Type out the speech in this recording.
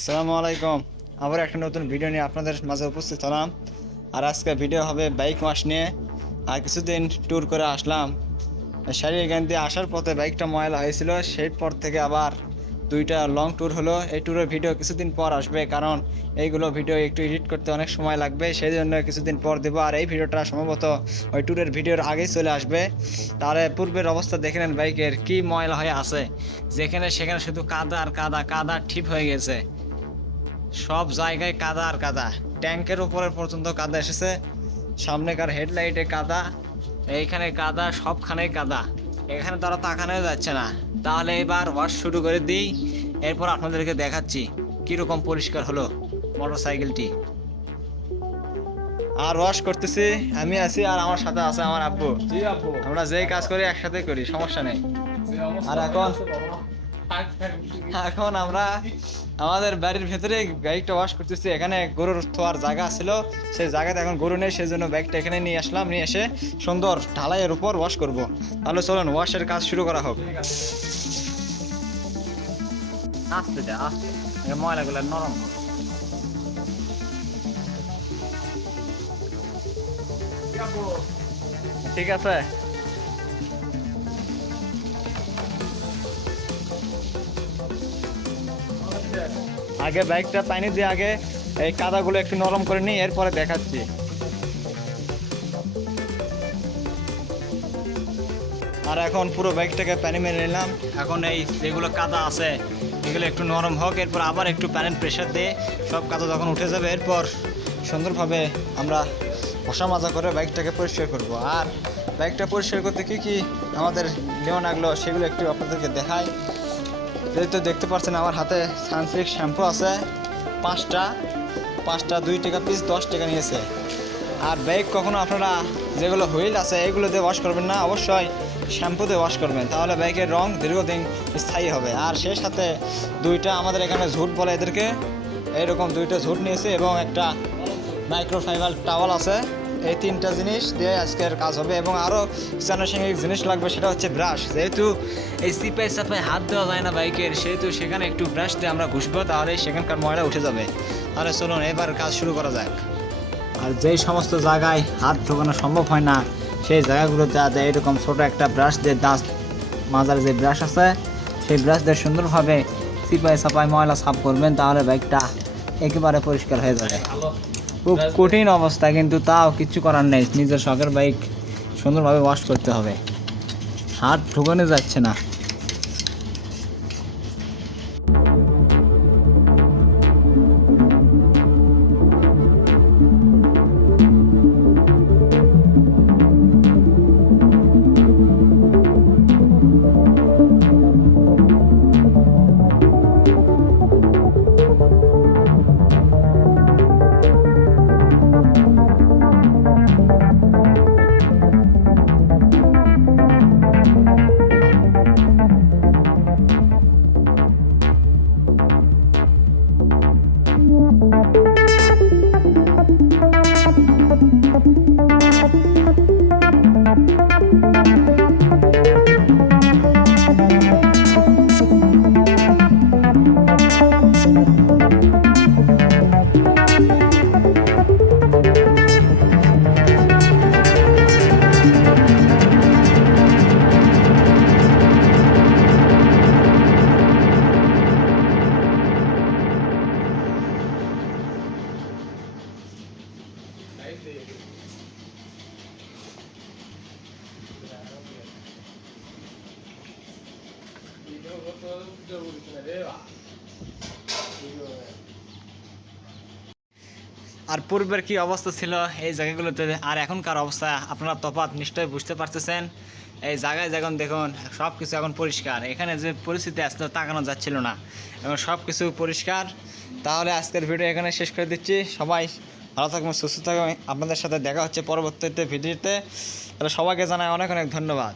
আসসালামু আলাইকুম। আবার একটা নতুন ভিডিও নিয়ে আপনাদের মাঝে উপস্থিত হলাম। আর আজকে ভিডিও হবে বাইক ওয়াশ নিয়ে। আর কিছুদিন ট্যুর করে আসলাম। সারিয়াকান্দি দিয়ে আসার পথে বাইকটা ময়লা হয়েছিল, সেই পর থেকে আবার দুইটা লং ট্যুর হলো। এই ট্যুরের ভিডিও কিছুদিন পর আসবে, কারণ এইগুলো ভিডিও একটু এডিট করতে অনেক সময় লাগবে, সেই জন্য কিছুদিন পর দেবো। আর এই ভিডিওটা সম্ভবত ওই ট্যুরের ভিডিওর আগেই চলে আসবে। তাহলে পূর্বের অবস্থা দেখে নেন বাইকের কি ময়লা হয়ে আছে, যেখানে সেখানে শুধু কাদা আর কাদা, কাদা ঠিক হয়ে গেছে। সব জায়গায় কাদা আর কাদা, ট্যাঙ্কের উপরে পর্যন্ত কাদা এসেছে, সামনেকার হেডলাইটে কাদা, এইখানে কাদা, সবখানেই কাদা। এখানে তারা তাকানোও যাচ্ছে না। তাহলে এবার ওয়াশ শুরু করে দিই, এরপর আপনাদেরকে দেখাচ্ছি কীরকম পরিষ্কার হলো মোটর সাইকেলটি। আর ওয়াশ করতেছি আমি আছি, আর আমার সাথে আছে আমার আব্বু। আমরা যেই কাজ করি একসাথে করি, সমস্যা নেই। আর এখন আমরা আমাদের বাড়ির ভেতরে বাইকটা ওয়াশ করতেছি। এখানে গরুর থোয়ার জায়গা ছিল, সেই জায়গাতে এখন গরু নেই, সেই জন্য বাইকটা এখানে নিয়ে আসলাম। নিয়ে এসে সুন্দর ঢালাইয়ের উপর ওয়াশ করব। তাহলে চলুন ওয়াশের কাজ শুরু করা হোক। আস্তে যা, আস্তে, ময়লাগুলো নরম। ঠিক আছে। আগে বাইকটা পানি দিয়ে আগে এই কাদাগুলো একটু নরম করে নিই, এরপরে দেখাচ্ছি। আর এখন পুরো বাইকটাকে পানি মেরে নিলাম। এখন এই যেগুলো কাদা আছে এগুলো একটু নরম হোক, এরপর আবার একটু প্যানের প্রেশার দিয়ে সব কাদা যখন উঠে যাবে, এরপর সুন্দরভাবে আমরা ঘষা মাজা করে বাইকটাকে পরিষ্কার করব। আর বাইকটা পরিষ্কার করতে কী কী আমাদের নেওয়া লাগলো সেগুলো একটু আপনাদেরকে দেখাই। যেহেতু দেখতে পাচ্ছেন আমার হাতে সানসিল্ক শ্যাম্পু আছে পাঁচটা 2 টাকা পিস, 10 টাকা নিয়েছে। আর বাইক কখনো আপনারা যেগুলো হুইল আছে এগুলো দিয়ে ওয়াশ করবেন না, অবশ্যই শ্যাম্পু দিয়ে ওয়াশ করবেন, তাহলে বাইকের রং দীর্ঘদিন স্থায়ী হবে। আর সেই সাথে দুইটা আমাদের এখানে ঝুট বলে এদেরকে, এইরকম দুইটা ঝুট নিয়েছে এবং একটা মাইক্রোফাইবার টাওয়াল আছে। এই 3টা জিনিস দিয়ে আজকের কাজ হবে। এবং আরও আনুষঙ্গিক জিনিস লাগবে, সেটা হচ্ছে ব্রাশ। যেহেতু এই সিপাই সাপাই হাত দেওয়া যায় না বাইকের, সেহেতু সেখানে একটু ব্রাশ দিয়ে আমরা ঘুষবো, তাহলে সেখানকার ময়লা উঠে যাবে। তাহলে চলুন এবার কাজ শুরু করা যাক। আর যেই সমস্ত জায়গায় হাত ঢোকানো সম্ভব হয় না, সেই জায়গাগুলো যা যায় এরকম ছোটো একটা ব্রাশ দিয়ে দাঁত মাজার যে ব্রাশ আছে সেই ব্রাশ দিয়ে সুন্দরভাবে সিপাই সাপাই ময়লা সাফ করবেন, তাহলে বাইকটা একেবারে পরিষ্কার হয়ে যাবে। খুব কঠিন অবস্থা, কিন্তু তাও কিচ্ছু করার নেই, নিজের শখের বাইক সুন্দরভাবে ওয়াশ করতে হবে। হাত ঢুকানো যাচ্ছে না। আর পূর্বের কি অবস্থা ছিল এই জায়গাগুলোতে আর এখনকার অবস্থা আপনারা তফাৎ নিশ্চয়ই বুঝতে পারতেছেন। এই জায়গায় যখন দেখুন সব কিছু এখন পরিষ্কার, এখানে যে পরিস্থিতি আসলে তাকানো যাচ্ছিল না, এখন সব কিছু পরিষ্কার। তাহলে আজকের ভিডিও এখানে শেষ করে দিচ্ছি। সবাই ভালো থাকবেন, সুস্থ থাকবেন। আপনাদের সাথে দেখা হচ্ছে পরবর্তীতে ভিডিওতে। তাহলে সবাইকে জানাই অনেক অনেক ধন্যবাদ।